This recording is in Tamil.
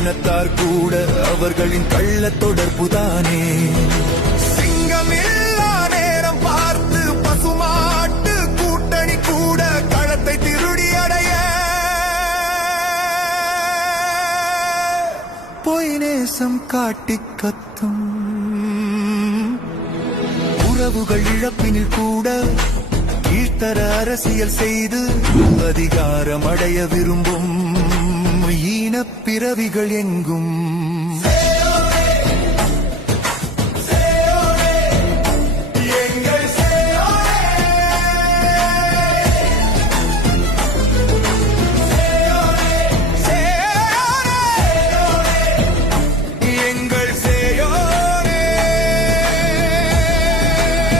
இனத்தார் கூட அவர்களின் கள்ள தொடர்புதானே. சிங்கமில்லா நேரம் பார்த்து பசுமாட்டு கூட்டணி கூட களத்தை திருடி அடைய பொய் நேசம் காட்டி கத்தும். உறவுகள் இழப்பினில் கூட கீழ்த்தர அரசியல் செய்து அதிகாரம் அடைய விரும்பும் ஈனப் பிறவிகள் எங்கும்